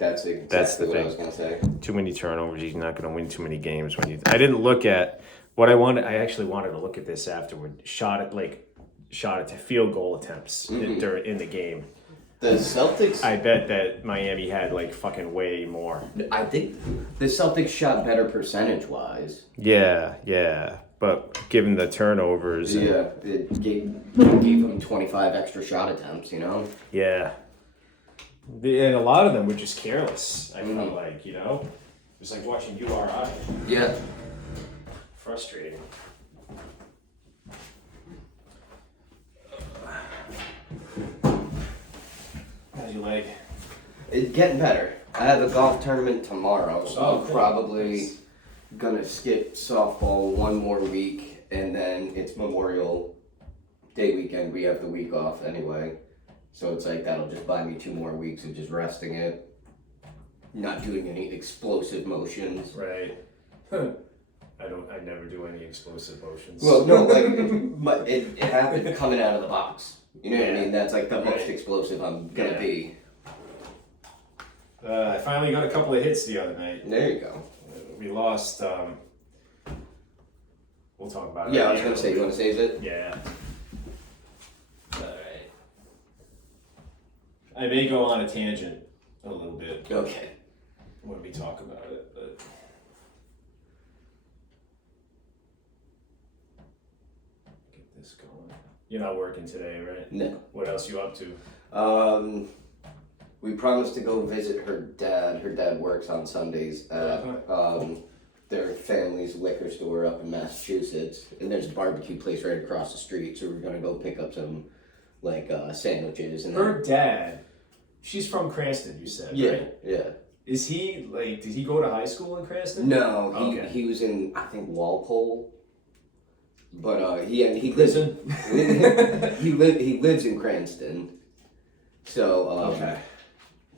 That's exactly what I was going to say. Too many turnovers. He's not going to win too many games. I didn't look at what I wanted. I actually wanted to look at this afterward. Shot it to field goal attempts in the game. The Celtics... I bet that Miami had like fucking way more. I think the Celtics shot better percentage-wise. Yeah. But given the turnovers... Yeah, it gave them 25 extra shot attempts, you know? Yeah. And a lot of them were just careless. I felt like, you know? It was like watching URI. Yeah. Frustrating. How's your leg? It's getting better. I have a golf tournament tomorrow, so I'm cool. probably gonna skip softball one more week, and then it's Memorial Day weekend. We have the week off anyway, so it's like that'll just buy me 2 more weeks of just resting it, not doing any explosive motions. Right. I never do any explosive motions. Well, no, like it happened coming out of the box. You know what I mean? That's like the most explosive I'm gonna be. I finally got a couple of hits the other night. There you go. We lost. We'll talk about it. Yeah, I was gonna say, you want to save it? Yeah. Alright. I may go on a tangent a little bit. Okay. When we talk about it, but. Get this going. You're not working today, right? No. What else you up to? We promised to go visit her dad. Her dad works on Sundays at their family's liquor store up in Massachusetts, and there's a barbecue place right across the street. So we're gonna go pick up some sandwiches. And Her dad, she's from Cranston. You said, right? Yeah. Is he did he go to high school in Cranston? No, he was in, I think, Walpole. But he lives in he lives in Cranston. So okay.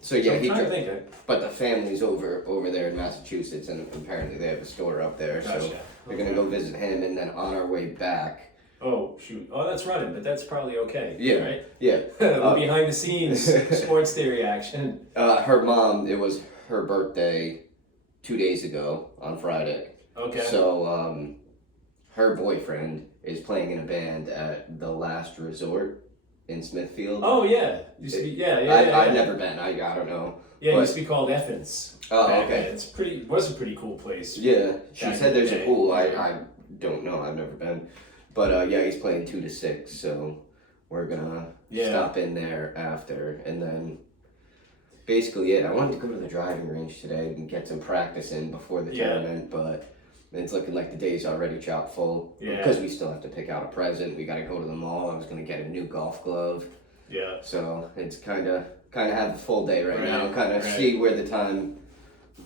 So yeah, I'm trying to think. But the family's over there in Massachusetts, and apparently they have a store up there. Gotcha. So we're gonna go visit him, and then on our way back. Oh shoot! Oh, that's running, but that's probably okay. Yeah. Right. Yeah. Behind the scenes sports theory action. Her mom. It was her birthday 2 days ago on Friday. Okay. So her boyfriend is playing in a band at the Last Resort in Smithfield. Oh yeah. I've never been. I don't know. Yeah, it used to be called Effins. Oh, okay. It was a pretty cool place. Yeah, she said there's a pool. Yeah. I don't know. I've never been. But yeah, he's playing 2 to 6, so we're gonna stop in there after, and then basically I wanted to go to the driving range today and get some practice in before the tournament, but it's looking like the day's already chock full. Yeah. Because we still have to pick out a present. We got to go to the mall. I was gonna get a new golf glove. Yeah. So it's kind of have a full day right now. Kind of see where the time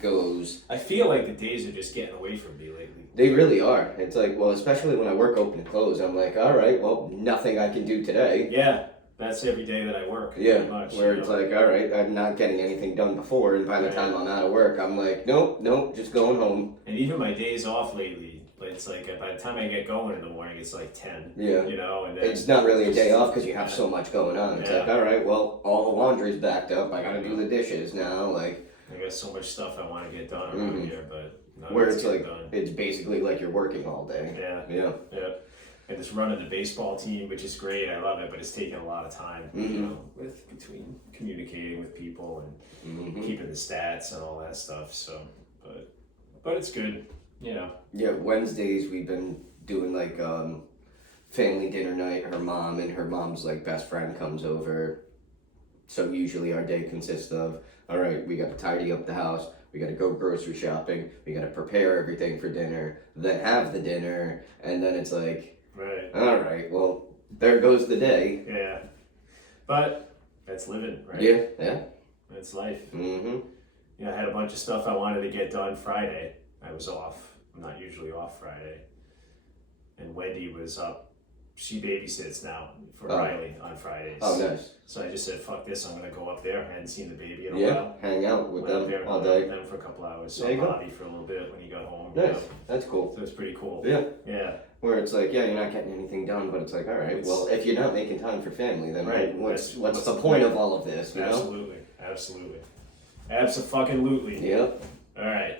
goes. I feel like the days are just getting away from me lately. They really are. It's like, well, especially when I work open and close, I'm like, all right, well, nothing I can do today. Yeah, that's every day that I work. Yeah, pretty much, where it's like, all right, I'm not getting anything done before, and by the time I'm out of work, I'm like, nope, just going home. And even my days off lately, it's like by the time I get going in the morning, it's like 10. Yeah. You know, and then it's not really a day off because you have so much going on. It's like, all right, well, all the laundry's backed up. I got to do the dishes now. Like, I got so much stuff I want to get done around here, but where it's like it's basically like you're working all day. Yeah. And just running the baseball team, which is great, I love it, but it's taking a lot of time, you know, between communicating with people and keeping the stats and all that stuff. So, but it's good, you know. Yeah, Wednesdays we've been doing like family dinner night. Her mom and her mom's like best friend comes over. So usually our day consists of, all right, we got to tidy up the house. We got to go grocery shopping. We got to prepare everything for dinner. Then have the dinner, and then it's like, all right, well, there goes the day. Yeah, but that's living, right? Yeah. That's life. Mm-hmm. Yeah, I had a bunch of stuff I wanted to get done Friday. I was off. I'm not usually off Friday. And Wendy was up. She babysits now for Riley on Fridays. Oh, nice. So I just said, fuck this, I'm going to go up there. I hadn't seen the baby in a while. Hang out with them all day. With them for a couple hours. So Bobby for a little bit when he got home. Nice. You know? That's cool. So it's pretty cool. Yeah. Where it's like, you're not getting anything done, but it's like, all right, well, if you're not making time for family, then what's the point of all of this, you know? Absolutely. Abso-fucking-lutely. Yep. All right.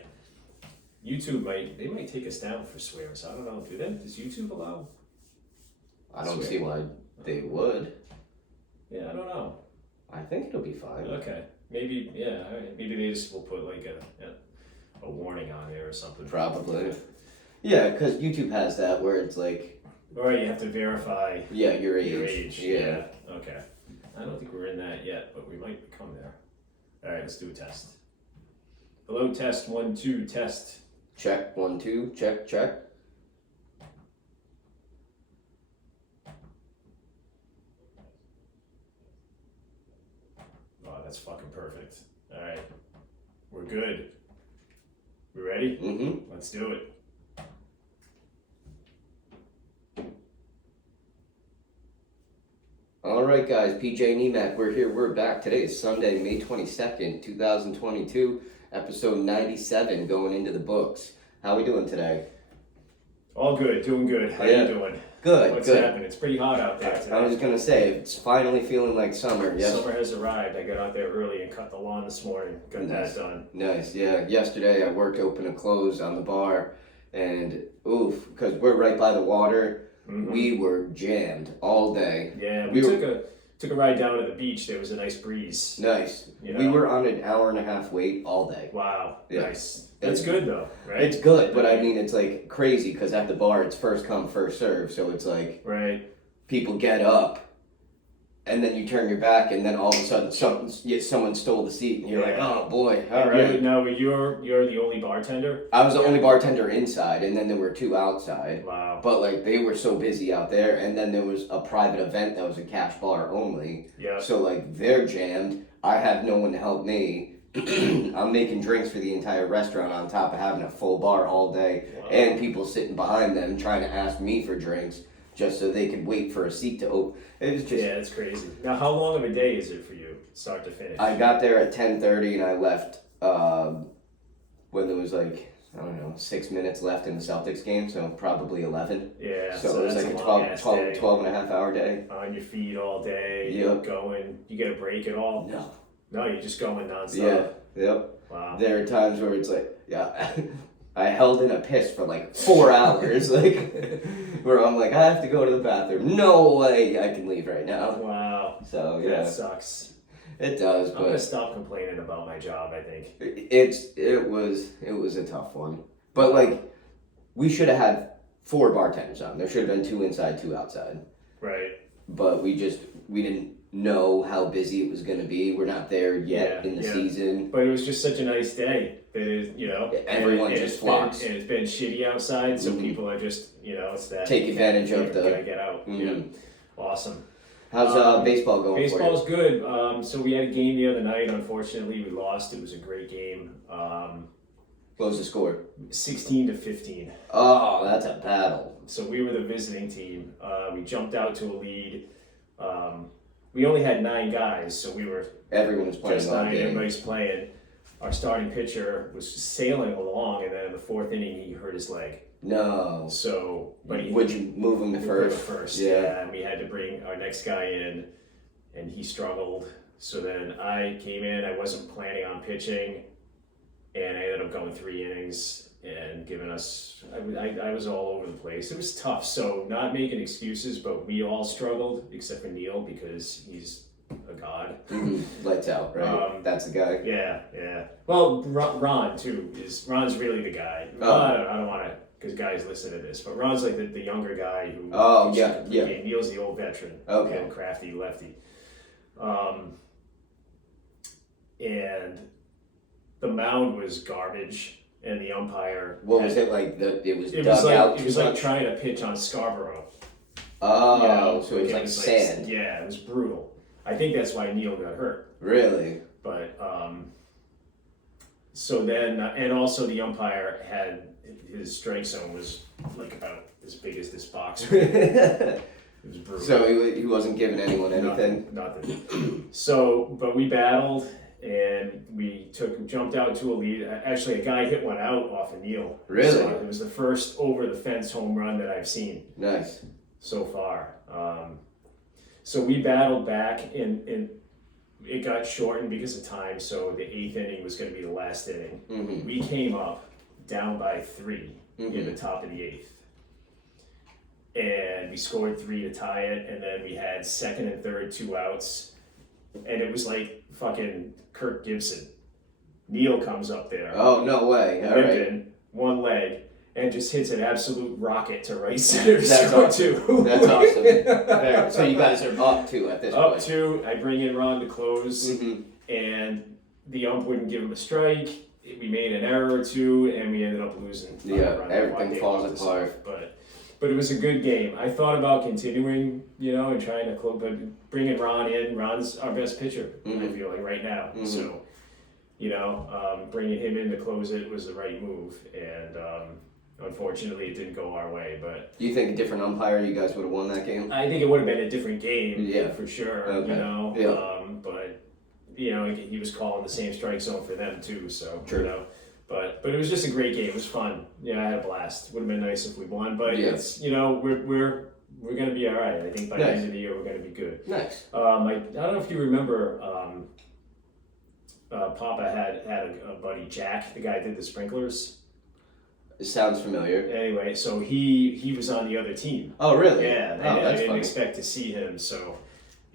YouTube might take us down for swears. I don't know. Does YouTube allow? I don't Swear. see why they would. Yeah, I don't know. I think it'll be fine. Okay. Maybe. Yeah. All right. Maybe they just will put like a warning on there or something. Probably. Yeah, because YouTube has that where it's like, Or you have to verify yeah, your age. your age. Yeah. Okay. I don't think we're in that yet, but we might become there. All right. Let's do a test. Hello, test 1 2 test. Check 1 2. Check check. Oh, that's fucking perfect. All right. We're good. We ready? Mm-hmm. Let's do it. All right, guys. PJ Nemac, we're here. We're back. Today is Sunday, May 22nd, 2022, episode 97, going into the books. How we doing today? All good. Doing good. How Yeah. you doing? Good. What's good. happening? It's pretty hot out there I today. was gonna say it's finally feeling like summer. Yes. Summer has arrived. I got out there early and cut the lawn this morning. Got Nice. that done. Nice. Yeah. Yesterday I worked open and close on the bar, and oof, because we're right by the water. Mhm. We were jammed all day. Yeah, we took a ride down to the beach. There was a nice breeze. Nice. You We know? were on an hour and a half wait all day. Wow. Yeah. Nice. That's good though, right? It's good, but I mean, it's like crazy because at the bar it's first come, first serve. So it's like Right. people get up, and then you turn your back, and then all of a sudden someone stole the seat, and you're like, Yeah. oh boy, all right. No, you're the only bartender. I was the only bartender inside, and then there were 2 outside. Wow. But like they were so busy out there, and then there was a private event that was a cash bar only. Yeah. So like they're jammed. I have no one to help me. I'm making drinks for the entire restaurant on top of having a full bar all day, Wow. and people sitting behind them trying to ask me for drinks just so they could wait for a seat to open. It was just. Yeah, it's crazy. Now, how long of a day is it for you, start to finish? I got there at 10:30 and I left when there was like, I don't know, 6 minutes left in the Celtics game, so probably 11. Yeah. So it was that's like a long 12, ass 12, day. 12 and a half hour day. On your feet all day. Yep. Going. You get a break at all? No. No, you're just going nonstop. Yeah. Yep. Wow. There are times where it's like, yeah, I held in a piss for like 4 hours, like, where I'm like, I have to go to the bathroom. No way I can leave right now. Wow. So, yeah, That sucks. it does, I'm gonna but stop complaining about my job. I think. it was a tough one. But, like, we should have had 4 bartenders on. There should have been 2 inside, 2 outside. Right. But we didn't know how busy it was going to be. We're not there yet in the season. But it was just such a nice day that Everyone and just it's flocks. And it's been shitty outside, so Mhm. people are just it's that Take advantage of the. gotta get out. Mhm. Yeah. Awesome. How's baseball going for you? Baseball's good. So we had a game the other night. Unfortunately, we lost. It was a great game. What was the score? 16-15. Oh, that's a battle. So we were the visiting team. We jumped out to a lead. We only had 9 guys, so we were Everyone was playing just all 9. game. Everybody's playing. Our starting pitcher was sailing along, and then in the 4th inning, he hurt his leg. No. So, but he Would you move him to first? Yeah, and we had to bring our next guy in, and he struggled. So then I came in. I wasn't planning on pitching, and I ended up going 3 innings and giving us. I was all over the place. It was tough. So not making excuses, but we all struggled except for Neil because he's a god. Mhm. Lights out, right? That's the guy. Yeah. Well, Ron too Ron's really the guy. Oh. I don't want to, because guys listen to this, but Ron's like the younger guy who. Oh, yeah. Neil's the old veteran. Okay. And crafty lefty. And the mound was garbage, and the umpire. What was it like? It was It dug was like out it too was like much? trying to pitch on Scarborough. Oh, You know, so it was like sand. Yeah, it was brutal. I think that's why Neil got hurt. Really? But so then, and also the umpire had his strike zone was like about as big as this box. It was brutal. So he wasn't giving anyone anything? Nothing. So, but we battled and we jumped out to a lead. Actually, a guy hit one out off of Neil. Really? So it was the first over the fence home run that I've seen Nice. so far. So we battled back and it got shortened because of time, so the 8th inning was going to be the last inning. Mm-hmm. We came up down by 3 Mm-hmm. in the top of the 8th. And we scored 3 to tie it, and then we had second and third, 2 outs. And it was like fucking Kirk Gibson. Neil comes up there. Oh, no way. All right. Limping, one leg, and just hits an absolute rocket to right center. That's score awesome. 2. That's awesome. Very- so you guys are up 2 at this Up point. 2, I bring in Ron to close, Mm-hmm. and the ump wouldn't give him a strike. We made an error or 2, and we ended up losing. Yeah, Run everything game falls off the apart. stuff, but it was a good game. I thought about continuing, and trying to close, but bringing Ron in. Ron's our best pitcher, I Mhm. feel like, right now. Mhm. So, bringing him in to close it was the right move. And unfortunately, it didn't go our way. But Do you think a different umpire, you guys would have won that game? I think it would have been a different game, Yeah. for sure. Okay. Yeah. But he was calling the same strike zone for them too. So True. But it was just a great game. It was fun. I had a blast. Would have been nice if we won, but Yeah. it's we're gonna be all right. I think by the Nice. end of the year we're gonna be good. Nice. I don't know if you remember. Papa had a buddy, Jack, the guy who did the sprinklers. It sounds familiar. Anyway, so he was on the other team. Oh, really? Yeah, Oh, I that's didn't funny. expect to see him, so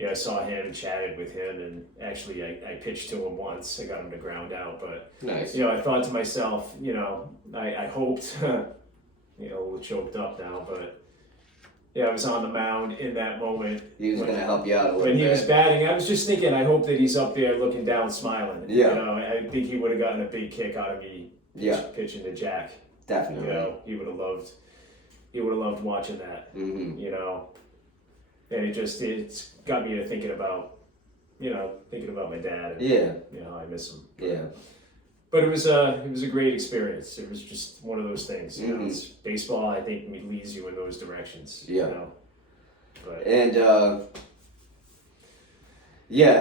I saw him and chatted with him, and actually I pitched to him once. I got him to ground out, but Nice. I thought to myself, I hoped, a little choked up now, but I was on the mound in that moment. He was going to help you out a little When he was bit. batting, I was just thinking, I hope that he's up there looking down, smiling. Yeah. I think he would have gotten a big kick out of me Yeah, pitching to Jack. definitely. He would have loved watching that. Mm-hmm. And it's got me to thinking about my dad. And, Yeah, I miss him. yeah. But it was a great experience. It was just one of those things. Mhm. It's baseball. I think leads you in those directions. Yeah. But And,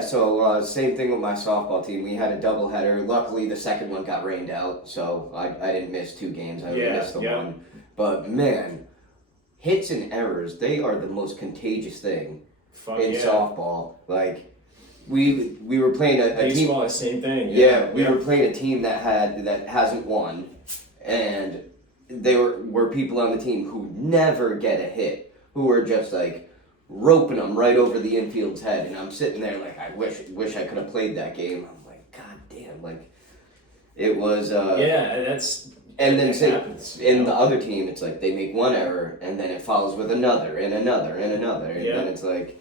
so same thing with my softball team. We had a doubleheader. Luckily, the second one got rained out, so I didn't miss 2 games. I only missed the one. But, man, hits and errors, they are the most contagious thing fun. in Yeah. softball. Like, we were playing a team. Baseball, the same thing. Yeah, we were playing a team that hasn't won, and there were people on the team who never get a hit, who were just like roping them right over the infield's head, and I'm sitting there like, I wish I could have played that game. I'm like, God damn, like it was. That's. And then it happens, in the other team, it's like they make one error, and then it follows with another and another and another, and then it's like,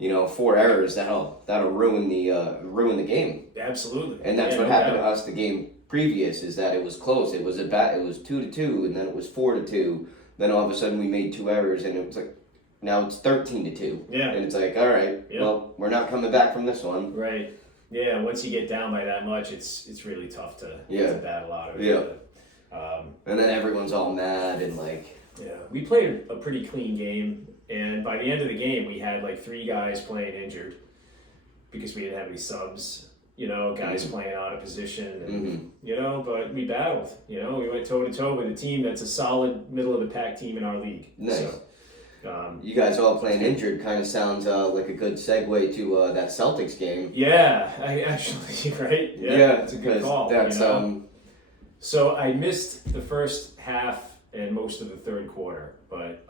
4 errors that'll ruin the game. Absolutely. And that's Yeah, what no happened doubt. to us the game previous, is that it was close. It was 2-2, and then it was 4-2. Then all of a sudden we made 2 errors, and it was like, now it's 13-2. Yeah. And it's like, all right, well, we're not coming back from this one. Right. Yeah. Once you get down by that much, it's really tough to battle out of it. Yeah. But, And then everyone's all mad and like, we played a pretty clean game, and by the end of the game, we had like 3 guys playing injured because we didn't have any subs. Guys playing out of position, and, but we battled. We went toe to toe with a team that's a solid middle of the pack team in our league. Nice. So, you guys all playing injured kind of sounds like a good segue to that Celtics game. yeah, I actually right. Yeah, it's a good 'cause call. That's So I missed the first half and most of the third quarter, but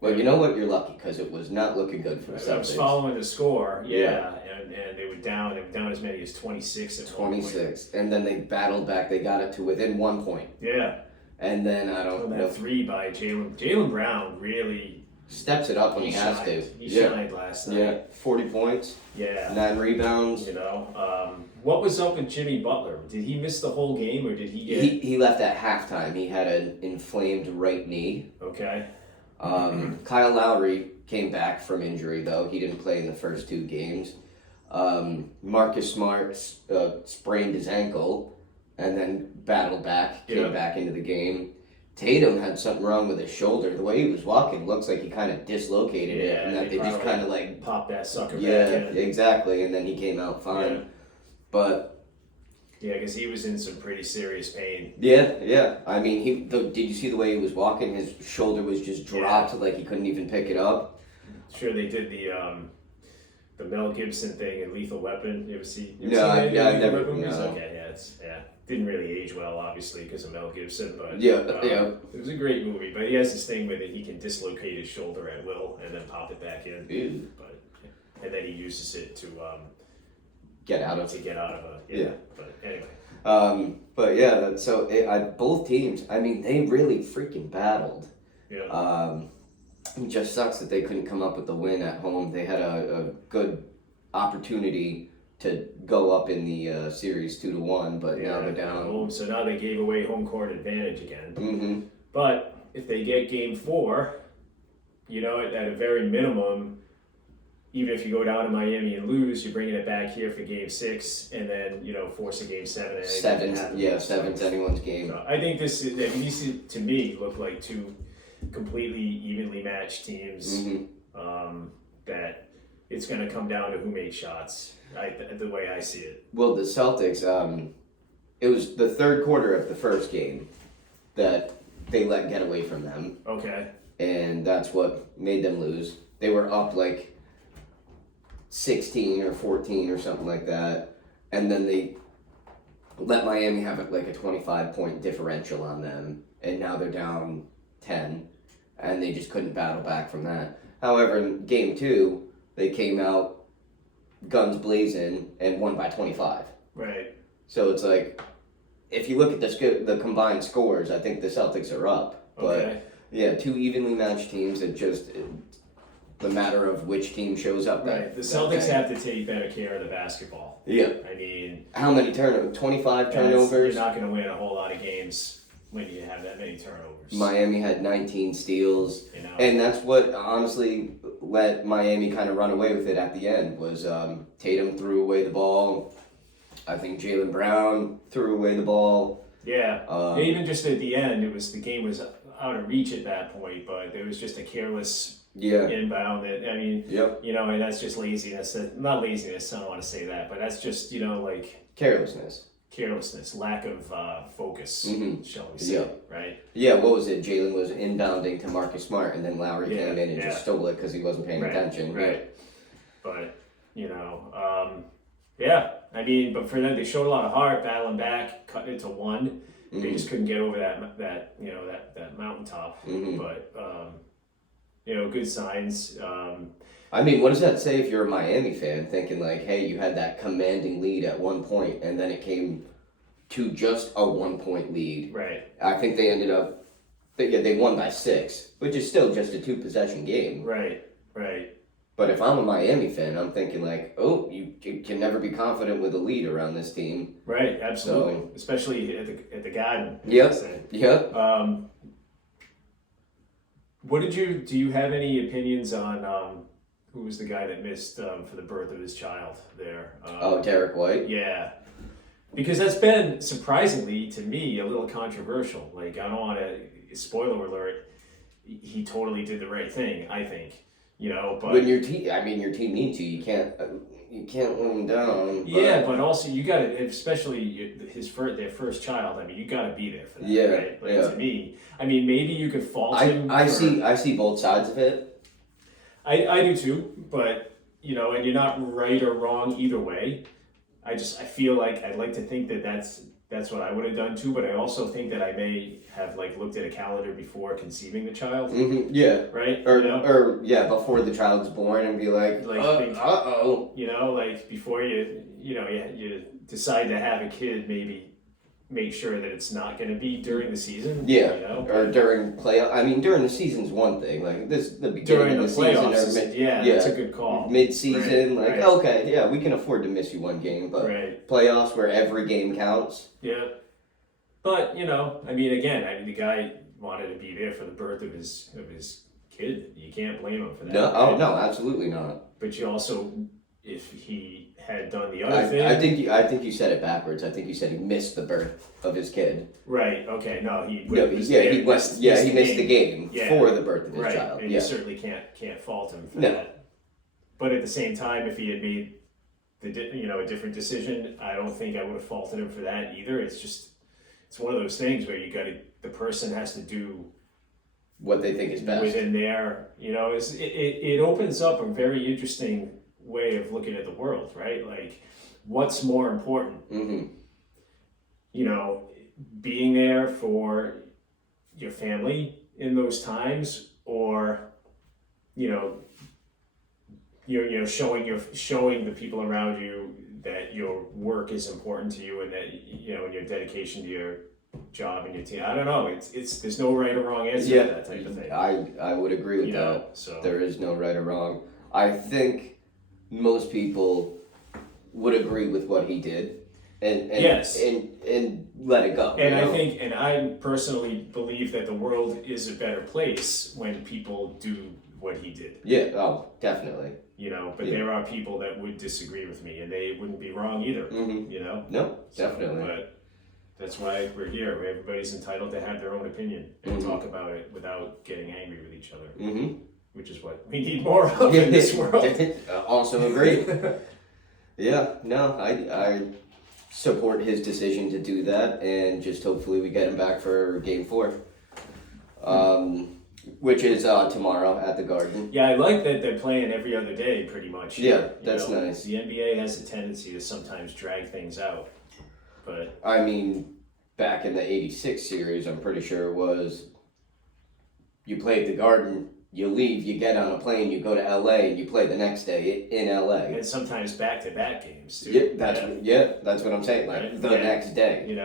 well, you know what? You're lucky because it was not looking good for the Celtics. I was following the score, Yeah. and they were down. They were down as many as 26 at one point. 26, and then they battled back. They got it to within 1 point, Yeah, and then I don't that know. 3 by Jaylen. Jaylen Brown really Steps it up when he has shined. to. He Yeah. shined last night. Yeah, 40 points, Yeah. 9 rebounds. What was up with Jimmy Butler? Did he miss the whole game, or did he get He left at halftime. He had an inflamed right knee. okay? Kyle Lowry came back from injury, though. He didn't play in the first 2 games. Marcus Smart sprained his ankle and then battled back, came back into the game. Tatum had something wrong with his shoulder. The way he was walking looks like he kind of dislocated it, and that they just probably kind of like, pop that sucker back yeah, in. exactly. And then he came out fine. Yeah. But Yeah, because he was in some pretty serious pain. yeah. I mean, did you see the way he was walking? His shoulder was just dropped, like he couldn't even pick it up. Sure, they did the the Mel Gibson thing in Lethal Weapon. You ever see? You ever No, seen I any of the Lethal never. Weapon movies? No. Okay, didn't really age well, obviously, because of Mel Gibson. But Yeah, it was a great movie. But he has this thing with it; he can dislocate his shoulder at will and then pop it back in. Ew. But and then he uses it to Get out of. get out of a Yeah. But anyway. But yeah, both teams. I mean, they really freaking battled. Yeah. It just sucks that they couldn't come up with the win at home. They had a good opportunity to go up in the series 2-1, but now they're down. Home, so now they gave away home court advantage again. Mm-hmm. But if they get game 4, at a very minimum, even if you go down to Miami and lose, you're bringing it back here for game 6, and then force a game 7. Seven's anyone's game. So I think these to me look like two completely evenly matched teams. Mm-hmm. That it's going to come down to who makes shots. The way I see it. Well, the Celtics, it was the third quarter of the first game that they let get away from them. Okay. And that's what made them lose. They were up like 16 or 14 or something like that. And then they let Miami have like a 25-point differential on them. And now they're down 10. And they just couldn't battle back from that. However, in game 2, they came out guns blazing and won by 25. Right. So it's like, if you look at the combined scores, I think the Celtics are up. But Okay. yeah, two evenly matched teams. The matter of which team shows up. Right. The Celtics have to take better care of the basketball. Yeah. I mean, how many turnovers? 25 turnovers. You're not going to win a whole lot of games when you have that many turnovers. Miami had 19 steals, and that's what honestly let Miami kind of run away with it at the end. Was Tatum threw away the ball. I think Jaylen Brown threw away the ball. Yeah. Even just at the end, the game was out of reach at that point, but there was just a careless inbound. And that's just laziness. Not laziness. I don't want to say that, but that's just like carelessness, lack of focus, shall we say, right? Yeah, what was it? Jalen was inbounding to Marcus Smart, and then Lowry came in and just stole it because he wasn't paying attention. Right. But, but for them, they showed a lot of heart, battling back, cutting it to 1. They just couldn't get over that mountaintop. But, good signs. I mean, what does that say if you're a Miami fan thinking like, hey, you had that commanding lead at one point and then it came to just a 1-point lead. Right. I think they ended up, they won by 6, which is still just a 2-possession game. Right. But if I'm a Miami fan, I'm thinking like, oh, you can never be confident with a lead around this team. Right, absolutely. So, especially at the Garden. Yep. Do you have any opinions on who was the guy that missed for the birth of his child there? Derek White? Yeah. Because that's been, surprisingly, to me, a little controversial. Like, I don't want to, spoiler alert, he totally did the right thing, I think. But when your team needs you can't let them down. Yeah, but also you got to, especially their first child. I mean, you got to be there for that. Yeah, right? To me, I mean, maybe you could fault him. I see both sides of it. I do too, but and you're not right or wrong either way. I feel like I'd like to think that that's what I would have done too, but I also think that I may have looked at a calendar before conceiving the child. Mm-hmm. Yeah. Right. Or before the child is born and be like before you decide to have a kid, maybe make sure that it's not going to be during the season. Yeah. Or during playoff. I mean, during the season's one thing. Like the beginning of the season. That's a good call. Mid-season, okay, we can afford to miss you one game, but playoffs where every game counts. Yeah. But again, the guy wanted to be there for the birth of his kid. You can't blame him for that. No, right? No, absolutely not. But you also, if he had done the other thing, I think you said it backwards. I think you said he missed the birth of his kid. Right. Okay. No, he missed the game for the birth of his child. And you certainly can't fault him for that. But at the same time, if he had made a different decision, I don't think I would have faulted him for that either. It's one of those things where the person has to do what they think is best within their, it opens up a very interesting way of looking at the world, right? Like, what's more important? Mm-hmm. You know, being there for your family in those times, or you know, you're showing the people around you that your work is important to you, and that and your dedication to your job and your team. I don't know. It's there's no right or wrong answer to that type of thing. I would agree with that. So there is no right or wrong. I think most people would agree with what he did, and yes, and let it go. And I personally believe that the world is a better place when people do what he did. Yeah. Oh, definitely. But there are people that would disagree with me, and they wouldn't be wrong either. Mm-hmm. No, definitely. But that's why we're here. Everybody's entitled to have their own opinion and talk about it without getting angry with each other. Mm-hmm. Which is what we need more of in this world. Also agree. Yeah, no, I support his decision to do that, and just hopefully we get him back for Game 4, which is tomorrow at the Garden. Yeah, I like that they're playing every other day, pretty much. Yeah, that's nice. The NBA has a tendency to sometimes drag things out, but I mean, back in the '86 series, I'm pretty sure it was. You play at the Garden. You leave, you get on a plane, you go to LA, and you play the next day in LA. And sometimes back-to-back games, too. Yeah, that's what I'm saying, like the next day.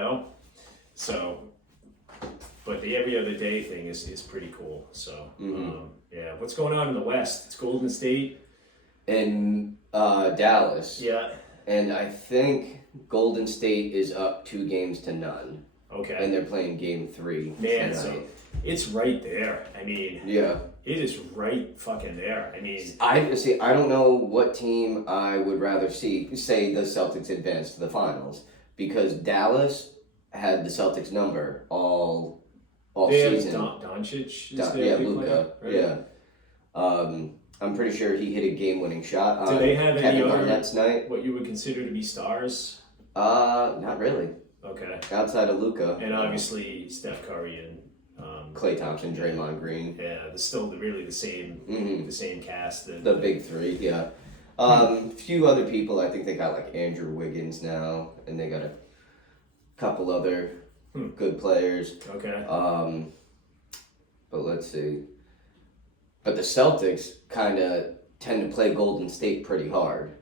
So, but the every other day thing is pretty cool. So, what's going on in the West? It's Golden State. And Dallas. Yeah. And I think Golden State is up 2-0. Okay. And they're playing Game 3 Man, tonight. so it's right there. I mean, yeah. It is right fucking there. I mean, I don't know what team I would rather see. Say the Celtics advance to the finals, because Dallas had the Celtics number all season. Doncic. Luka. Right? Yeah. I'm pretty sure he hit a game-winning shot on Do they have Kevin any Garnett's night. What you would consider to be stars? Not really. Okay. Outside of Luka. And obviously Steph Curry and Klay Thompson, Draymond Green. Yeah, they're still really the same. The same cast. The big three, yeah. A few other people. I think they got like Andrew Wiggins now, and they got a couple other good players. Okay. But let's see. But the Celtics kind of tend to play Golden State pretty hard.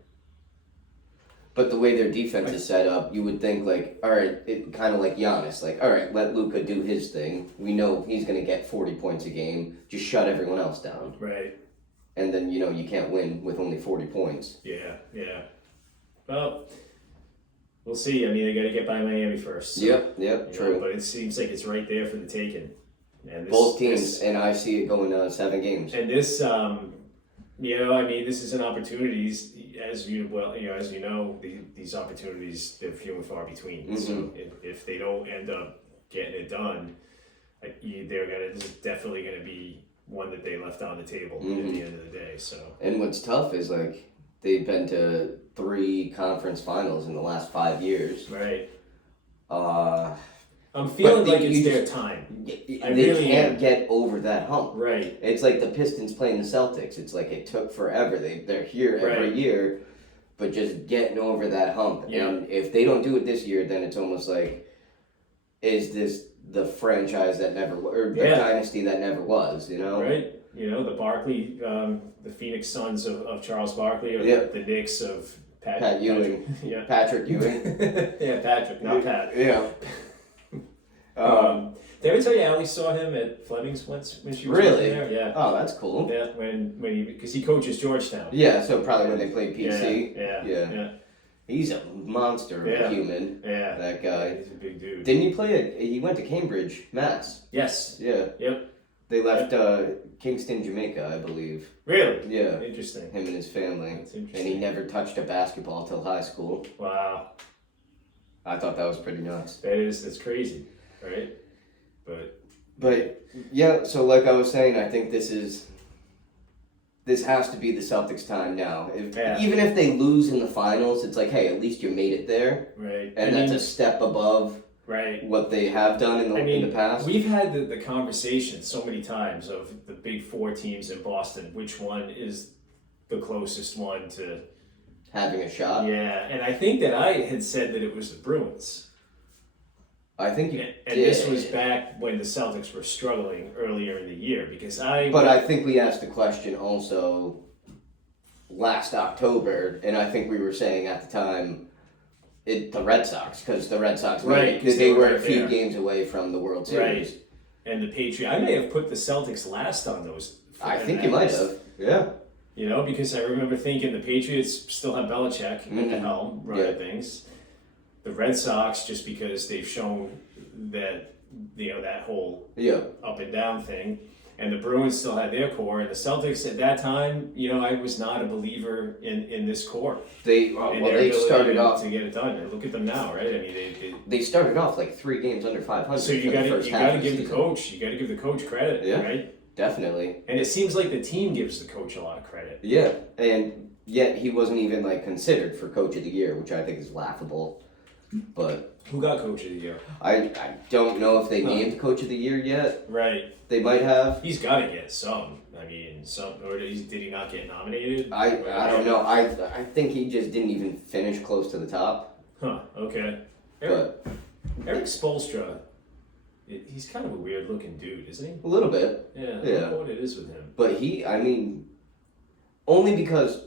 But the way their defense is set up, you would think like, all right, it kind of like Giannis, like, all right, let Luka do his thing. We know he's going to get 40 points a game. Just shut everyone else down. Right. And then, you can't win with only 40 points. Yeah. Well, we'll see. I mean, they got to get by Miami first. So, Yep, true. But it seems like it's right there for the taking. And both teams, and I see it going 7 games. And this, I mean, this is an opportunity. As you know, these opportunities, they're few and far between. So if they don't end up getting it done, this is definitely gonna be one that they left on the table at the end of the day. So. And what's tough is like they've been to 3 conference finals in the last 5 years. Right. I'm feeling like it's their time. They can't get over that hump. Right. It's like the Pistons playing the Celtics. It's like it took forever. They're here every year, but just getting over that hump. Yeah. And if they don't do it this year, then it's almost like, is this the franchise that never, or the dynasty that never was, Right. The Barkley, the Phoenix Suns of Charles Barkley, or the Knicks of Pat Ewing. Patrick Ewing. Patrick, not Pat. Yeah. Did I ever tell you Allie saw him at Fleming's once when she was there? Yeah. Oh, that's cool. Yeah, because he coaches Georgetown. Yeah, so probably when they played PC. Yeah. He's a monster of a human. Yeah. That guy. He's a big dude. Didn't he went to Cambridge, Mass? Yes. Yeah. Yep. They left Kingston, Jamaica, I believe. Really? Yeah. Interesting. Him and his family. That's interesting. And he never touched a basketball till high school. Wow. I thought that was pretty nuts. That's crazy, right? But yeah, so like I was saying, I think this has to be the Celtics' time now. Even if they lose in the finals, it's like, hey, at least you made it there. Right. And that's a step above what they have done in the past. We've had the conversation so many times of the big 4 teams in Boston. Which one is the closest one to having a shot. Yeah, and I think that I had said that it was the Bruins. I think you And did. this was back when the Celtics were struggling earlier in the year because But I think we asked the question also last October, and I think we were saying at the time the Red Sox, because the Red Sox Right, 'cause they they were were a right few there. games away from the World Series. Right. And the Patriots. I may have put the Celtics last on those. I think you might have. Yeah. You know, because I remember thinking the Patriots still have Belichick at the helm running things. The Red Sox, just because they've shown that, you know, that whole up and down thing. And the Bruins still had their core. And the Celtics at that time, you know, I was not a believer in this core. They started off to get it done. And look at them now, right? I mean, they started off like 3 games under 500. So you got to give the coach credit, right? Definitely. And it seems like the team gives the coach a lot of credit. Yeah, and yet he wasn't even like considered for Coach of the Year, which I think is laughable. But who got Coach of the Year? I don't know if they named Coach of the Year yet. Right. They might have. He's got to get some. I mean, or did he not get nominated? I don't know. I think he just didn't even finish close to the top. Huh. Okay. Eric Spoelstra. He's kind of a weird looking dude, isn't he? A little bit. Yeah. I don't know what it is with him. But only because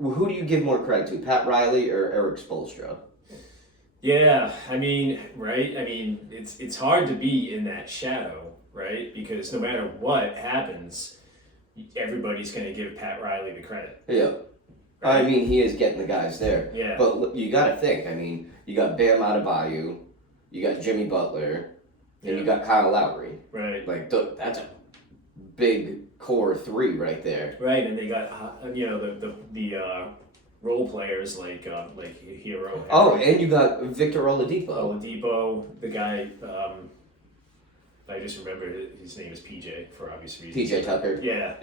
who do you give more credit to, Pat Riley or Eric Spoelstra? Yeah, I mean, right? I mean, it's hard to be in that shadow, right? Because no matter what happens, everybody's going to give Pat Riley the credit. Yeah. Right? I mean, he is getting the guys there. Yeah. But you got to think, I mean, you got Bam Adebayo, you got Jimmy Butler, and you got Kyle Lowry. Right. Like, that's a big core 3 right there. Right, and they got, you know, the role players like Hero. Oh, and you got Victor Oladipo. Oladipo, the guy, I just remember his name is PJ for obvious reasons. PJ Tucker. Yeah.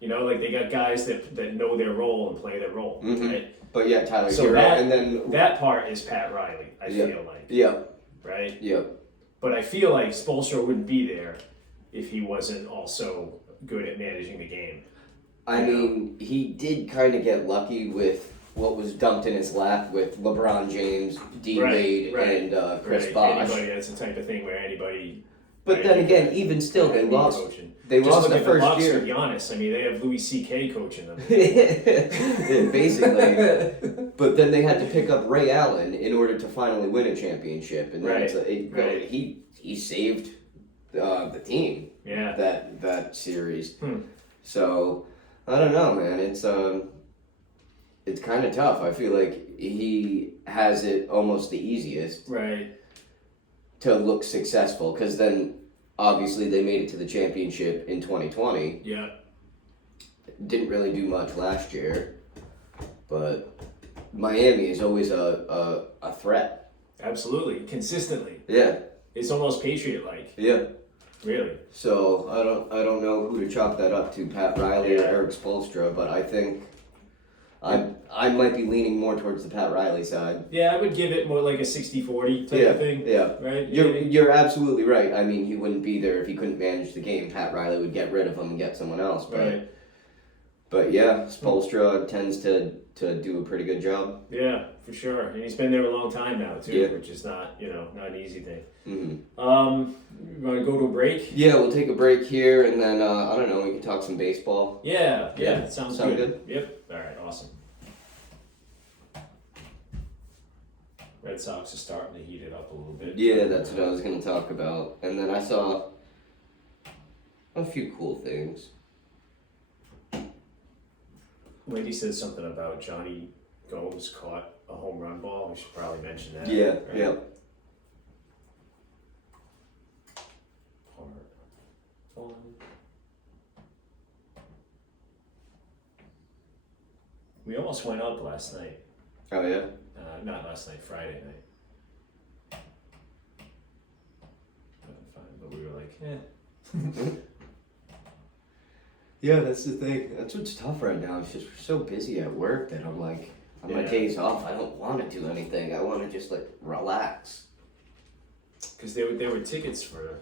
You know, like they got guys that know their role and play their role, right? But yeah, Tyler So Hero, that, and then that part is Pat Riley, I feel like. Yeah. Right? Yeah. But I feel like Spoelstra wouldn't be there if he wasn't also good at managing the game. I mean, he did kind of get lucky with what was dumped in his lap with LeBron James, D-Wade, and Chris Bosh. That's the type of thing where anybody... But then again, even still, they lost. They lost the first year. With Giannis. I mean, they have Louis C.K. coaching them. Yeah, basically. But then they had to pick up Ray Allen in order to finally win a championship, and then he saved the team. Yeah. That series. So I don't know, man. It's kind of tough. I feel like he has it almost the easiest. Right. To look successful, because then obviously they made it to the championship in 2020. Yeah. Didn't really do much last year, but Miami is always a threat. Absolutely, consistently. Yeah. It's almost Patriot-like. Yeah. Really. So I don't know who to chalk that up to, Pat Riley or Eric Spoelstra, but I think I might be leaning more towards the Pat Riley side. Yeah, I would give it more like a 60-40 type of thing. Yeah. Right? You're absolutely right. I mean, he wouldn't be there if he couldn't manage the game. Pat Riley would get rid of him and get someone else. But, right. But yeah, Spoelstra tends to do a pretty good job. Yeah, for sure. And he's been there a long time now, too, which is not an easy thing. You want to go to a break? Yeah, we'll take a break here, and then, I don't know, we can talk some baseball. Yeah, sounds Sound good. Yep. All right, awesome. Red Sox are starting to heat it up a little bit. Yeah, that's what I was going to talk about. And then I saw a few cool things. Wendy said something about Johnny Gomes caught a home run ball. We should probably mention that. Yeah, right? yeah. We almost went up last night. Oh, yeah? Not last night, Friday night. But we were like, Yeah, that's the thing. That's what's tough right now. It's just we're so busy at work that I'm like, on my days off, I don't want to do anything. I want to just like relax. Because there were tickets for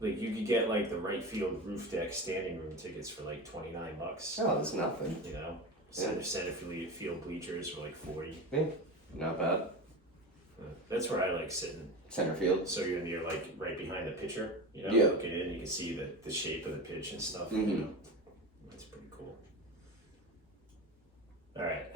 like you could get like the right field roof deck standing room tickets for like $29. Oh, that's nothing. You know, center field bleachers for like 40. Yeah, not bad. That's where I like sitting. Center field. So you're like right behind the pitcher. You know, Yeah. looking in, you can see the shape of the pitch and stuff. You know, that's pretty cool. All right.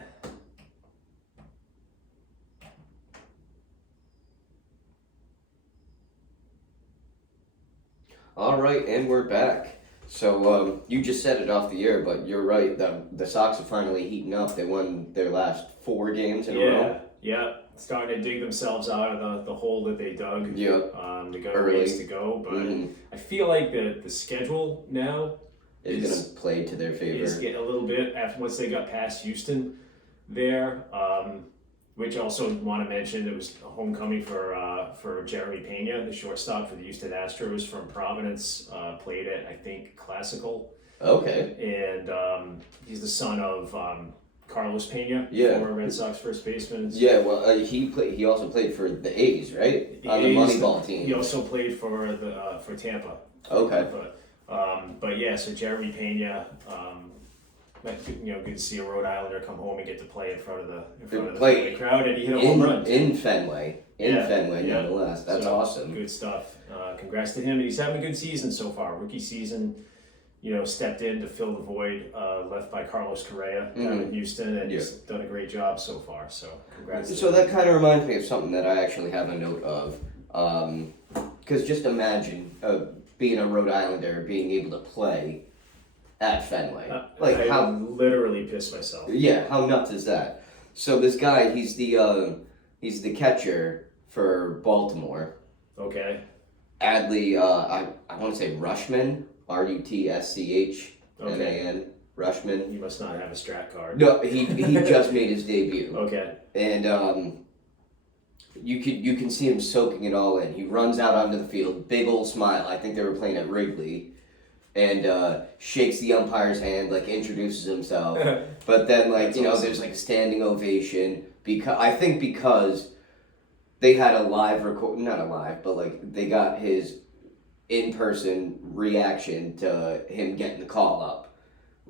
All right, and we're back. So you just said it off the air, but you're right. The Sox are finally heating up. They won their last 4 games in a row. Yeah. Starting to dig themselves out of the hole that they dug. Yeah. They got Early. ways to go, but I feel like the schedule now It's going to play to their favor. is getting a little bit after once they got past Houston there. Which also want to mention it was a homecoming for Jeremy Pena, the shortstop for the Houston Astros from Providence. Played at I think Classical. Okay. And he's the son of Carlos Pena, former Red Sox first baseman. Yeah, well, he also played for the A's, right? On the Moneyball team. He also played for Tampa. Okay. But yeah, so Jeremy Pena, good to see a Rhode Islander come home and get to play in front of the Fenway crowd, and he hit a home run in Fenway. Fenway, yeah. Nonetheless. That's awesome. Good stuff. Congrats to him. He's having a good season so far. Rookie season. Stepped in to fill the void left by Carlos Correa down in Houston, and he's done a great job so far. So congrats. So that kind of reminds me of something that I actually have a note of. Because just imagine being a Rhode Islander, being able to play at Fenway. I literally pissed myself. Yeah, how nuts is that? So this guy, he's the catcher for Baltimore. Okay. Adley, I want to say Rushman. Rutschman, Rushman. He must not have a strat card. No, he just made his debut. Okay. And you can see him soaking it all in. He runs out onto the field, big old smile. I think they were playing at Wrigley, and shakes the umpire's hand, like introduces himself. But then, like awesome. There's like a standing ovation because they had a live record, not a live, but like they got his in-person reaction to him getting the call up,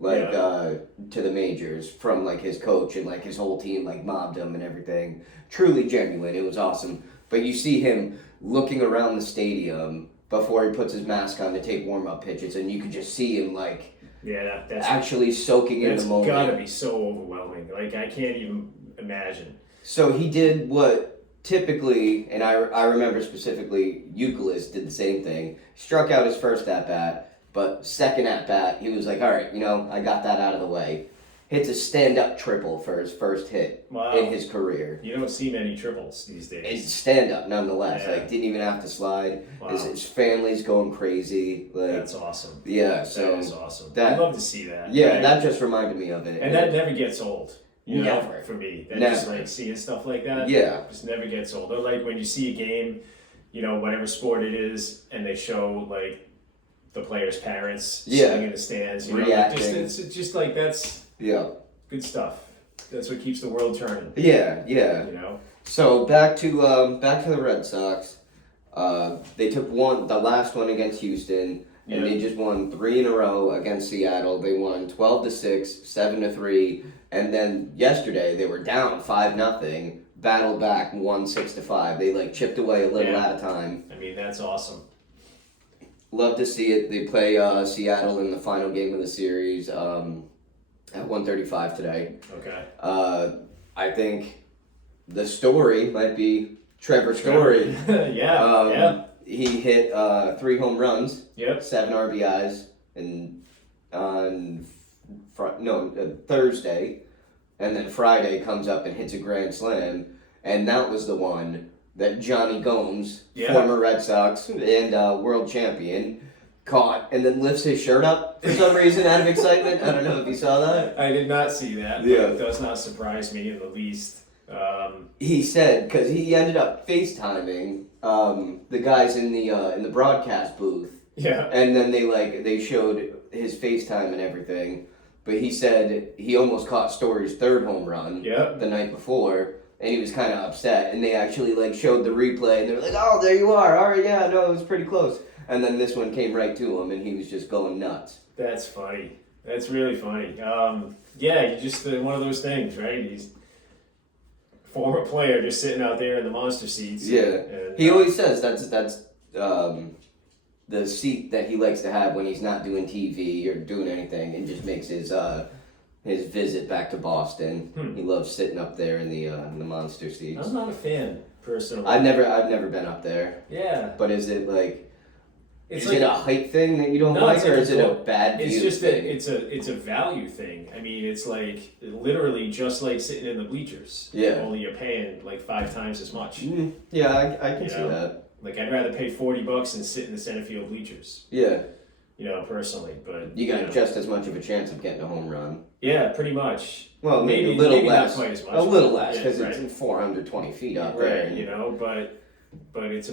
to the majors from like his coach and like his whole team like mobbed him and everything. Truly genuine. It was awesome. But you see him looking around the stadium before he puts his mask on to take warm-up pitches, and you could just see him like that's actually soaking in the moment. That's gotta be so overwhelming. Like I can't even imagine. So he did what typically, and I remember specifically, Youkilis did the same thing. Struck out his first at-bat, but second at-bat, he was like, all right, I got that out of the way. Hits a stand-up triple for his first hit in his career. You don't see many triples these days. It's stand-up, nonetheless. Yeah. Like, didn't even have to slide. Wow. His family's going crazy. Like, that's awesome. Yeah, so... That is awesome. I'd love to see that. Yeah, that just reminded me of it. And that never gets old. Never. For me. Never. Just like seeing stuff like that. Yeah. Just never gets old. Or like when you see a game, whatever sport it is, and they show like the players' parents sitting in the stands, reacting. It's just like that's good stuff. That's what keeps the world turning. Yeah. So back to the Red Sox. They took the last one against Houston. And they just won 3 in a row against Seattle. They won 12-6, 7-3, and then yesterday they were down 5-0, battled back, won 6-5. They like chipped away a little at a time. I mean, that's awesome. Love to see it. They play Seattle in the final game of the series at 1:35 today. Okay. I think the story might be Trevor Story. Yeah. He hit 3 home runs, 7 RBIs, and on Thursday, and then Friday comes up and hits a grand slam, and that was the one that Johnny Gomes, former Red Sox and world champion, caught and then lifts his shirt up for some reason out of excitement. I don't know if you saw that. I did not see that. Yeah. It does not surprise me in the least. He said, because he ended up FaceTiming the guys in the broadcast booth. Yeah. And then they showed his FaceTime and everything. But he said he almost caught Story's 3rd home run the night before, and he was kind of upset. And they actually showed the replay, and they were like, "Oh, there you are. All right, yeah, no, it was pretty close." and then this one came right to him, and he was just going nuts. That's funny. That's really funny. Yeah, you just one of those things, right? He's former player just sitting out there in the monster seats. Yeah, and, he always says that's the seat that he likes to have when he's not doing TV or doing anything, and just makes his visit back to Boston. He loves sitting up there in the monster seats. I'm not a fan personally. I've never been up there. Yeah, But is it like? it's Is like it a height thing that you don't No, like, it's or like is it a bad view? it's just thing? that it's a value thing. I mean, it's like literally just like sitting in the bleachers. Yeah. Only you're paying like 5 times as much. Yeah, I can You see know? that. Like I'd rather pay $40 and sit in the center field bleachers. Yeah, You know, personally, but you got know. just as much of a chance of getting a home run. Yeah, pretty much. Well, maybe a little less. Not quite as much. A little less Yeah, because right. it's 420 feet up Right, there. you know, but it's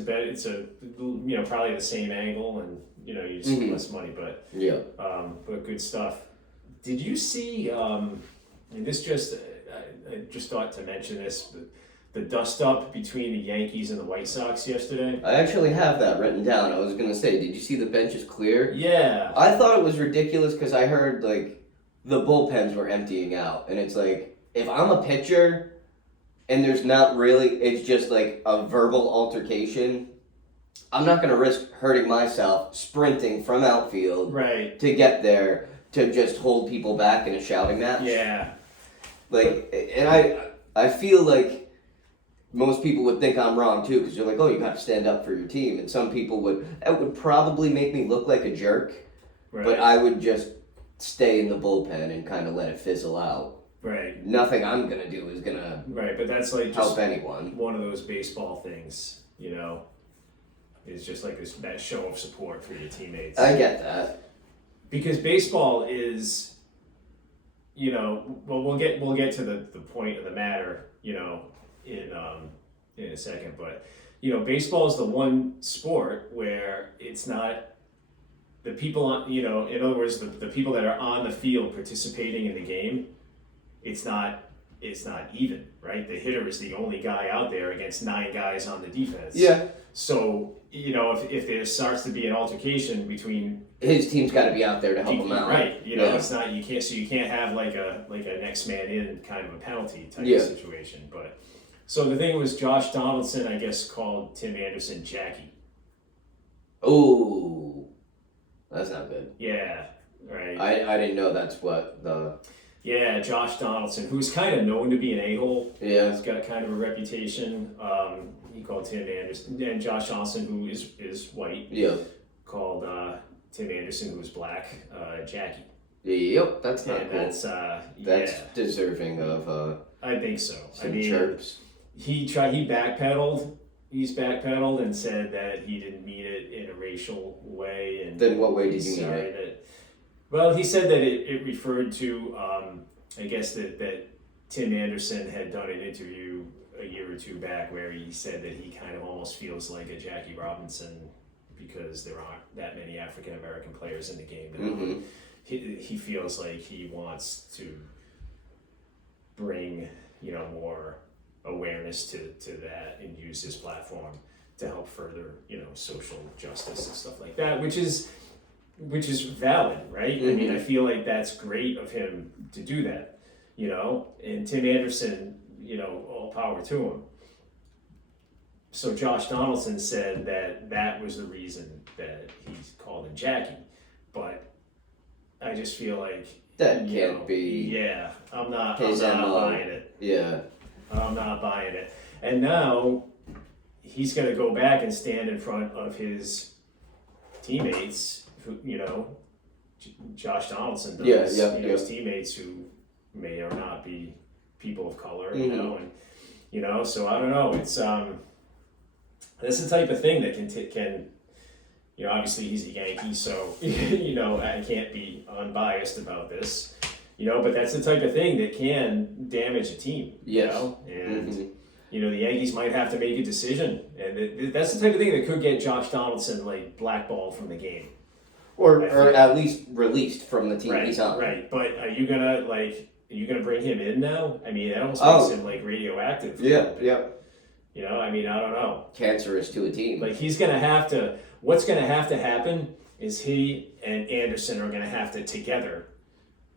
probably the same angle, and you know, you just less money, but good stuff. Did you see? And this just I just thought to mention this, but the dust up between the Yankees and the White Sox yesterday. I actually have that written down. I was gonna say, did you see the bench is clear? Yeah. I thought it was ridiculous because I heard like the bullpens were emptying out, and it's like if I'm a pitcher and there's not really, it's just like a verbal altercation. I'm not gonna risk hurting myself sprinting from outfield Right. to get there to just hold people back in a shouting match. Yeah. Like, and I feel like most people would think I'm wrong too, because you're like, oh, you got to stand up for your team, and some people that would probably make me look like a jerk, Right. but I would just stay in the bullpen and kind of let it fizzle out. Right. Nothing I'm gonna do is gonna Right. But that's like help just anyone. one of those baseball things, you know. It's just like that show of support for your teammates. I get that. Because baseball is, you know, well, we'll get to the point of the matter, you know, in a second, but you know, baseball is the one sport where it's not the people on, you know, in other words, the people that are on the field participating in the game, it's not even, right? The hitter is the only guy out there against 9 guys on the defense. Yeah. So, you know, if there starts to be an altercation between His team's got to be out there to help him out. right? You know, Yeah. it's not you can't have like a next man in kind of a penalty type Yeah. of situation. But so the thing was, Josh Donaldson, I guess, called Tim Anderson Jackie. Ooh, that's not good. Yeah, right. I didn't know that's what the. Yeah, Josh Donaldson, who's kind of known to be an a-hole. Yeah. He's got kind of a reputation. He called Tim Anderson, and Josh Johnson, who is white, Yeah. called Tim Anderson, who's black, Jackie. Yep, that's not And cool. that's deserving of I think so. some I mean, chirps. he backpedaled. He's backpedaled and said that he didn't mean it in a racial way. And Then what way did you mean sorry it? that. Well, he said that it referred to, I guess that Tim Anderson had done an interview a year or two back where he said that he kind of almost feels like a Jackie Robinson because there aren't that many African American players in the game now. Mm-hmm. He feels like he wants to bring, you know, more awareness to that and use his platform to help further, you know, social justice and stuff like that, which is valid, right? I mean, I feel like that's great of him to do that, you know, and Tim Anderson, you know, all power to him. So Josh Donaldson said that was the reason that he's called him Jackie, but I just feel like That you can't know, be Yeah, I'm not his MO. buying it. Yeah. I'm not buying it. And now he's going to go back and stand in front of his teammates, who, you know, Josh Donaldson does. Yeah, his teammates who may or not be people of color, you know, and you know, so I don't know. It's that's the type of thing that can. You know, obviously he's a Yankee, so you know I can't be unbiased about this. You know, but that's the type of thing that can damage a team. Yes. You know? And you know the Yankees might have to make a decision, and that's the type of thing that could get Josh Donaldson like blackballed from the game, Or at least released from the team right? he's on. Right. But are you gonna bring him in now? I mean, that almost makes him like radioactive. Yeah. Yeah. You know, I mean, I don't know. Cancerous to a team. Like he's gonna have to. What's gonna have to happen is he and Anderson are gonna have to together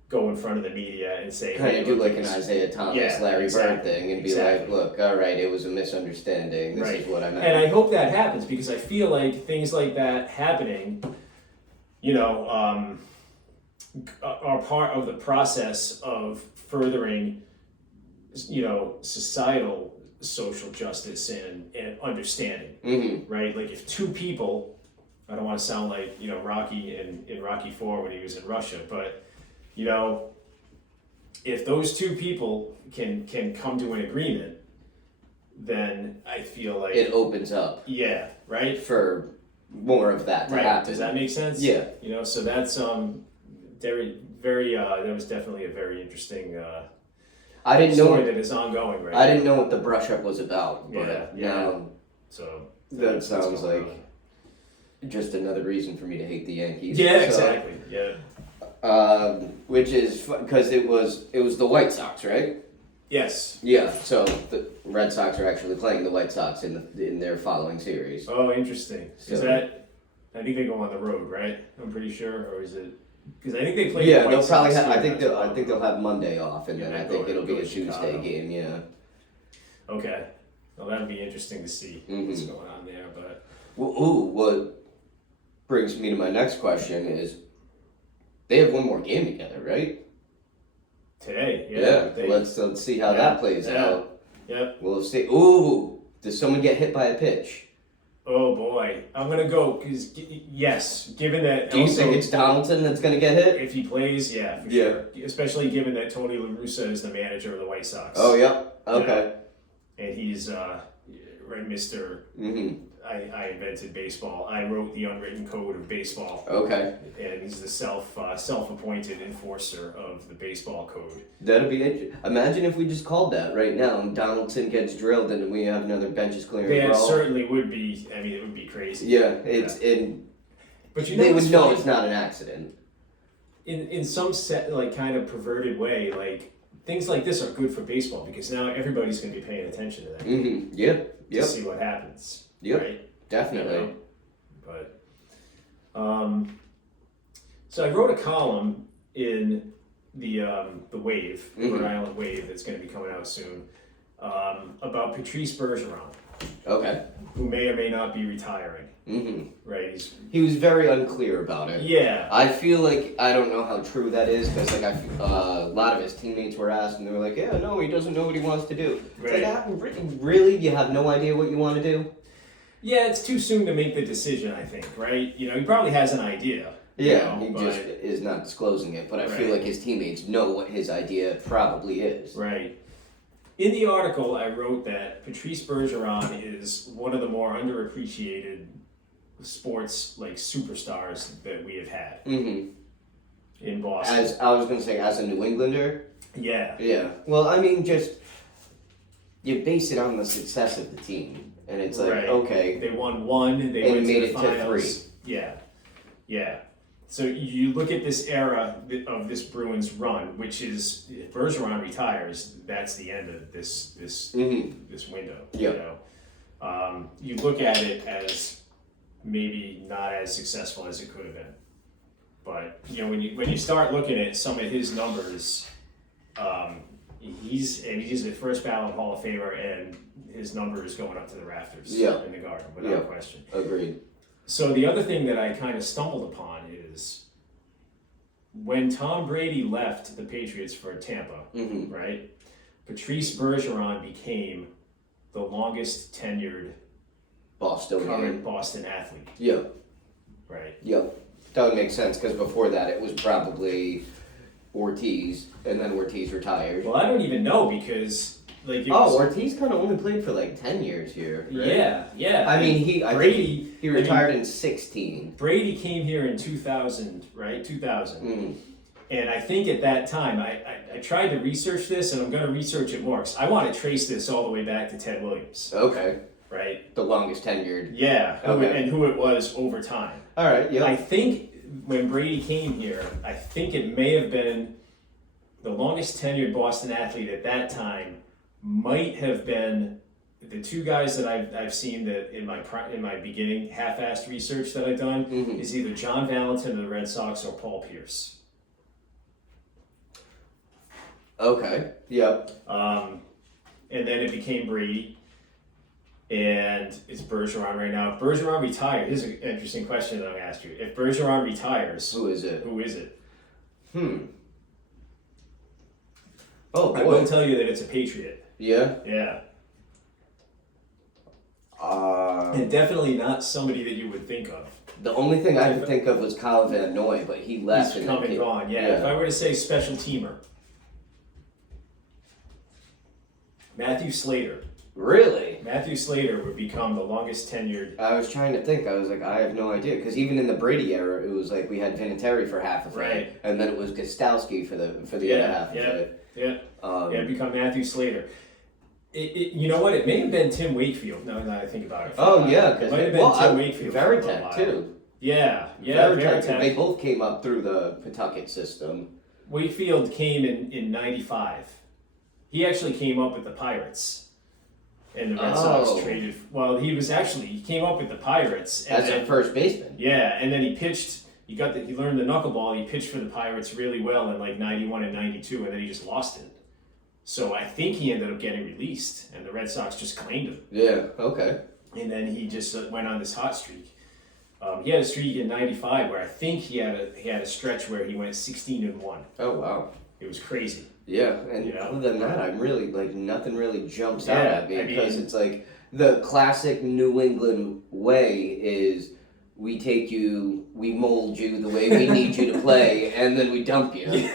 go in front of the media and say, kind hey, of do look, like an this- Isaiah Thomas, Yeah, Larry exactly, Bird thing, and be exactly. like, "Look, all right, it was a misunderstanding. This Right. is what I meant." And I hope that happens because I feel like things like that happening, you know, are part of the process of furthering, you know, societal social justice and understanding, Mm-hmm. right? Like if two people, I don't want to sound like, you know, Rocky in Rocky 4 when he was in Russia, but, you know, if those two people can come to an agreement, then I feel like It opens up yeah, right? for more of that to Right. happen. Does that make sense? Yeah. You know, so that's very that was definitely a very interesting I didn't know. story that is ongoing right I now. didn't know what the brush up was about, but Yeah, now So that that's sounds going like on. just another reason for me to hate the Yankees. Yeah, So, exactly. Yeah. which is because it was the White Sox, right? Yes. Yeah. So the Red Sox are actually playing the White Sox in their following series. Oh, interesting. Is So- that? I think they go on the road, right? I'm pretty sure, or is it? Because I think they play. Yeah, the White they'll probably Sox have. I here think not too I think they'll have Monday off, and Yeah, then I they think go- it'll be go a to Tuesday Chicago. game. Yeah. Okay. Well, that'll be interesting to see what's going on there, but Well, ooh, what brings me to my next question is, they have one more game together, right? today, yeah. they- Let's see how Yeah, that plays yeah. out. Yep. We'll see. Ooh, does someone get hit by a pitch? Oh boy, I'm gonna go because yes, given that. Do you also, think it's Donaldson that's gonna get hit? if he plays? Yeah, for Yeah. sure. Especially given that Tony La Russa is the manager of the White Sox. Oh, yep. Okay. And he's right, Mister. Mm-hmm. I invented baseball. I wrote the unwritten code of baseball, Okay. and he's the self-appointed enforcer of the baseball code. That'll be it. Imagine if we just called that right now and Donaldson gets drilled and we have another benches clearing Yeah, it brawl. certainly would be. I mean, it would be crazy. Yeah, it's in. But you know, They would what's know funny? it's not an accident. In some set like kind of perverted way, like things like this are good for baseball because now everybody's going to be paying attention to that Mm-hmm. Yep. to Yep. see what happens. Yep. Right? Definitely. You know? But so I wrote a column in the Wave, Mhm. Rhode Island Wave, that's going to be coming out soon, about Patrice Bergeron, Okay. who may or may not be retiring. Mm-hmm. Right? He was very unclear about it. Yeah. I feel like I don't know how true that is because like a lot of his teammates were asked and they were like, "Yeah, no, he doesn't know what he wants to do." It's Right. like, really, you have no idea what you want to do? Yeah, it's too soon to make the decision, I think, right? You know, he probably has an idea. you Yeah, know, he but- just is not disclosing it. But I feel Right. like his teammates know what his idea probably is. Right. In the article, I wrote that Patrice Bergeron is one of the more underappreciated sports like superstars that we have had Mm-hmm. in Boston. As I was gonna say, as a New Englander. Yeah. Yeah. Well, I mean, just you base it on the success of the team, and it's like, Right. okay, They won one. They And went made to the it to finals. Yeah. Yeah. So you look at this era of this Bruins run, which is if Bergeron retires, that's the end of this mm-hmm. this window. Yeah. You know, you look at it as maybe not as successful as it could have been, but you know when you start looking at some of his numbers, he's a first ballot Hall of Famer, and his number is going up to the rafters Yeah. in the Garden without Yeah. question. Agreed. So the other thing that I kind of stumbled upon is when Tom Brady left the Patriots for Tampa, Mm-hmm. right? Patrice Bergeron became the longest tenured Bostonian. current Boston athlete, Yeah. right? Yeah. That would make sense because before that it was probably Ortiz, and then Ortiz retired. Well, I don't even know because like it Oh, was, Ortiz kind of only played for like 10 years here. Right? yeah. I mean, I Brady think he retired in 16. Brady came here in 2000, right? 2000. Mm. And I think at that time, I tried to research this, and I'm going to research it more because I want to trace this all the way back to Ted Williams, Okay. right? The longest tenured. Yeah, Okay. and who it was over time. All right. Yeah. I think when Brady came here, I think it may have been the longest tenured Boston athlete at that time might have been the two guys that I've seen that in my beginning half-assed research that I've done is either John Valentin of the Red Sox or Paul Pierce. Okay. Yep. And then it became Brady, and it's Bergeron right now. If Bergeron retired, here's an interesting question that I asked you. If Bergeron retires, Who is it? Who is it? Oh boy. I will tell you that it's a Patriot. Yeah. Yeah. And definitely not somebody that you would think of. The only thing I could think of was Kyle Van Noy, but he left. He's come and gone. Yeah. If I were to say special teamer, Matthew Slater. Really? Matthew Slater would become the longest tenured. I was trying to think. I was like, I have no idea. Because even in the Brady era, it was like we had Vinatieri for half of it, and then it was Gostowski for the other half of it. Yeah. It'd become Matthew Slater. You know what? It may have been Tim Wakefield. Now that I think about it. Oh yeah, because it might have been Tim Wakefield. Varitek too. Yeah. Varitek. They both came up through the Pawtucket system. Wakefield came in '95. He actually came up with the Pirates, and the Red Sox traded. Well, he came up with the Pirates as a first baseman. Yeah, and then he pitched. He learned the knuckleball. He pitched for the Pirates really well in like '91 and '92, and then he just lost it. So I think he ended up getting released, and the Red Sox just claimed him. Yeah. Okay. And then he just went on this hot streak. He had a streak in '95 where I think he had a stretch where he went 16-1. Oh wow. It was crazy. Yeah, and other than that, I'm really nothing really jumps out at me because it's like the classic New England way is we take you, we mold you the way we need you to play, and then we dump you.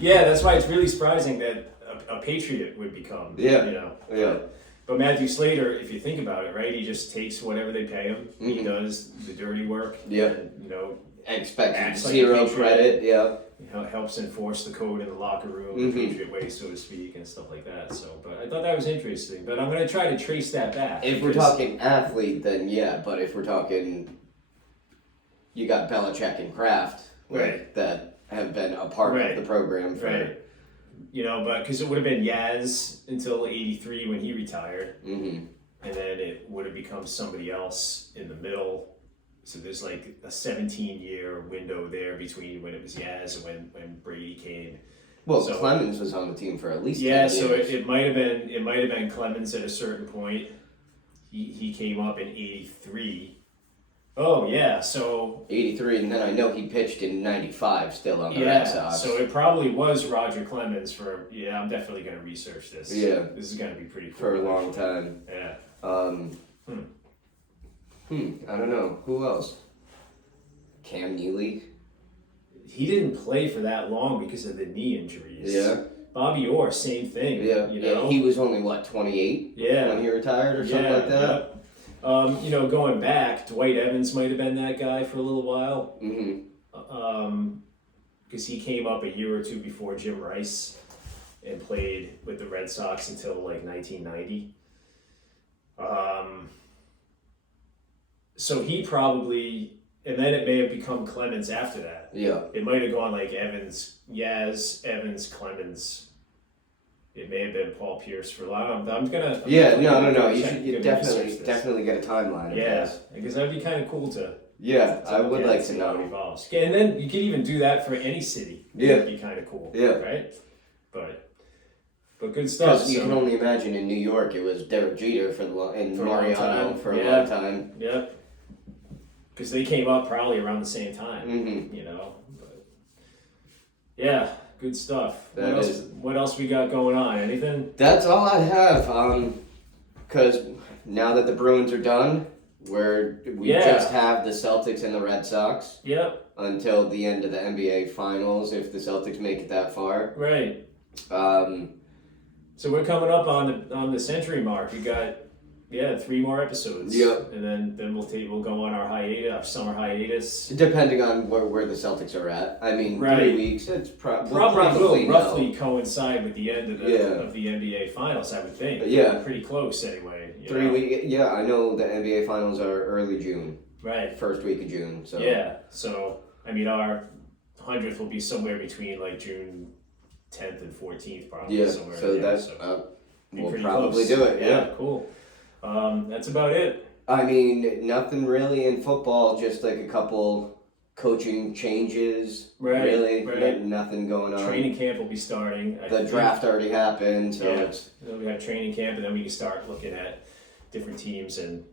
Yeah, that's why it's really surprising that a Patriot would become. But Matthew Slater, if you think about it, right, he just takes whatever they pay him. He does the dirty work. Yeah. And, expects zero credit. Yeah. Helps enforce the code in the locker room, the Patriot way, so to speak, and stuff like that. So, but I thought that was interesting. But I'm going to try to trace that back. If we're talking athlete, then yeah. But if we're talking, you got Belichick and Kraft, that have been a part of the program for. But because it would have been Yaz until '83 when he retired, and then it would have become somebody else in the middle. So there's like a 17-year window there between when it was Yaz and when Brady came. Well, so, Clemens was on the team for at least 10 years. So it might have been Clemens at a certain point. He came up in '83. Oh yeah, so 83, and then I know he pitched in '95 still on the Red Sox. So it probably was Roger Clemens for. Yeah, I'm definitely going to research this. Yeah, this is going to be pretty cool for a long time. Yeah. I don't know. Who else? Cam Neely? He didn't play for that long because of the knee injuries. Yeah. Bobby Orr, same thing. Yeah. He was only, 28? Yeah. When he retired or something like that? Yeah. Going back, Dwight Evans might have been that guy for a little while. Because he came up a year or two before Jim Rice and played with the Red Sox until like 1990. So he probably, and then it may have become Clemens after that. Yeah. It might have gone like Yaz, Evans, Clemens. It may have been Paul Pierce for a lot. I'm gonna. No. You definitely get a timeline. Yeah, because that'd be kind of cool to. Yeah, I would like to know. Evolves. And then you could even do that for any city. Yeah. It'd be kind of cool. Yeah. Right. But good stuff. Because you can only imagine in New York it was Derek Jeter and Mariano for a long time. Yep. Because they came up probably around the same time, But yeah, good stuff. What else we got going on? Anything? That's all I have. Because now that the Bruins are done, we just have the Celtics and the Red Sox. Yep. Until the end of the NBA Finals, if the Celtics make it that far. Right. So we're coming up on the century mark. We got 3 more episodes. Yep. And then we'll go on our summer hiatus. Depending on where the Celtics are at. I mean, 3 weeks. It's probably will roughly coincide with the end of the NBA Finals, I would think. Yeah. Pretty close anyway. 3 weeks. Yeah, I know the NBA Finals are early June. Right. First week of June. So. Yeah. So I mean, our 100th will be somewhere between like June 10th and 14th, probably. Yeah. Somewhere So in there, that's be We'll pretty probably close. do it, yeah. Cool. That's about it. I mean, nothing really in football, just like a couple coaching changes. Right, Really, right. Nothing going on. Training camp will be starting. I The think. draft already happened, so Yeah. it's Then we have training camp, and then we can start looking at different teams. And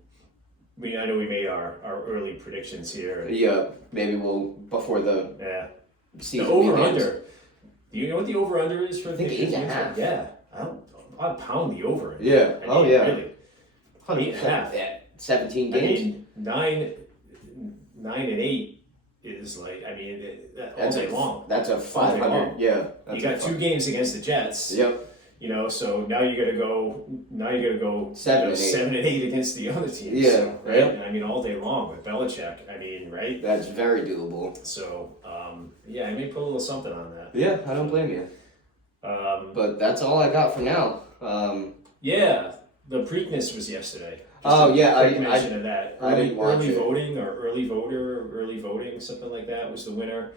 I know we made our early predictions here. And, yeah. Maybe we'll before the yeah. season The over begins. under. Do you know what the over under is for the think 8.5. Yeah, I'd pound the over. Yeah. I Oh mean, yeah. Really. 100%. Yeah. 17 I games. mean, 9-8 is like all day long. That's a All day 500. long. Yeah. That's You got 2 games against the Jets. Yep. You know, so now you got to go. Now you got to go 7 and 8. 7 and 8 against the other teams. Yeah, So, right. yeah. I mean, all day long with Belichick. I mean, right. That's very doable. So, yeah, I may put a little something on that. Yeah, I don't blame you. But that's all I got for now. Yeah, the Preakness was yesterday. Oh, yeah, Quick mention of that. I didn't watch early it. voting or early voter, or early voting, something like that was the winner.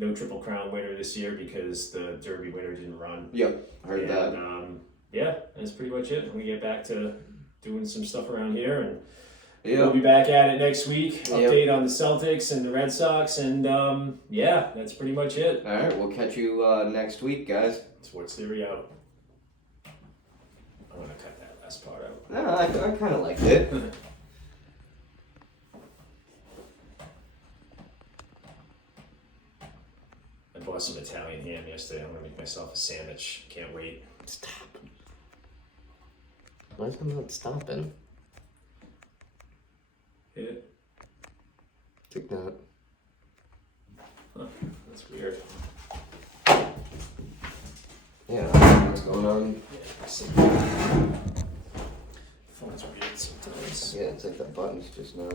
No Triple Crown winner this year because the Derby winner didn't run. Yep, heard And, that. Yeah, that's pretty much it. We get back to doing some stuff around here, and Yeah. we'll be back at it next week. Yep. Update on the Celtics and the Red Sox, and yeah, that's pretty much it. All right, we'll catch you next week, guys. Sports Theory out. I'm gonna cut that last part out. No, I kind of liked it. I bought some Italian ham yesterday. I'm gonna make myself a sandwich. Can't wait. Stop. Why is it not stopping? Yeah, Took that. that's weird. Yeah, what's going on? Yeah, phone's weird sometimes. Yeah, it's like the button's just not.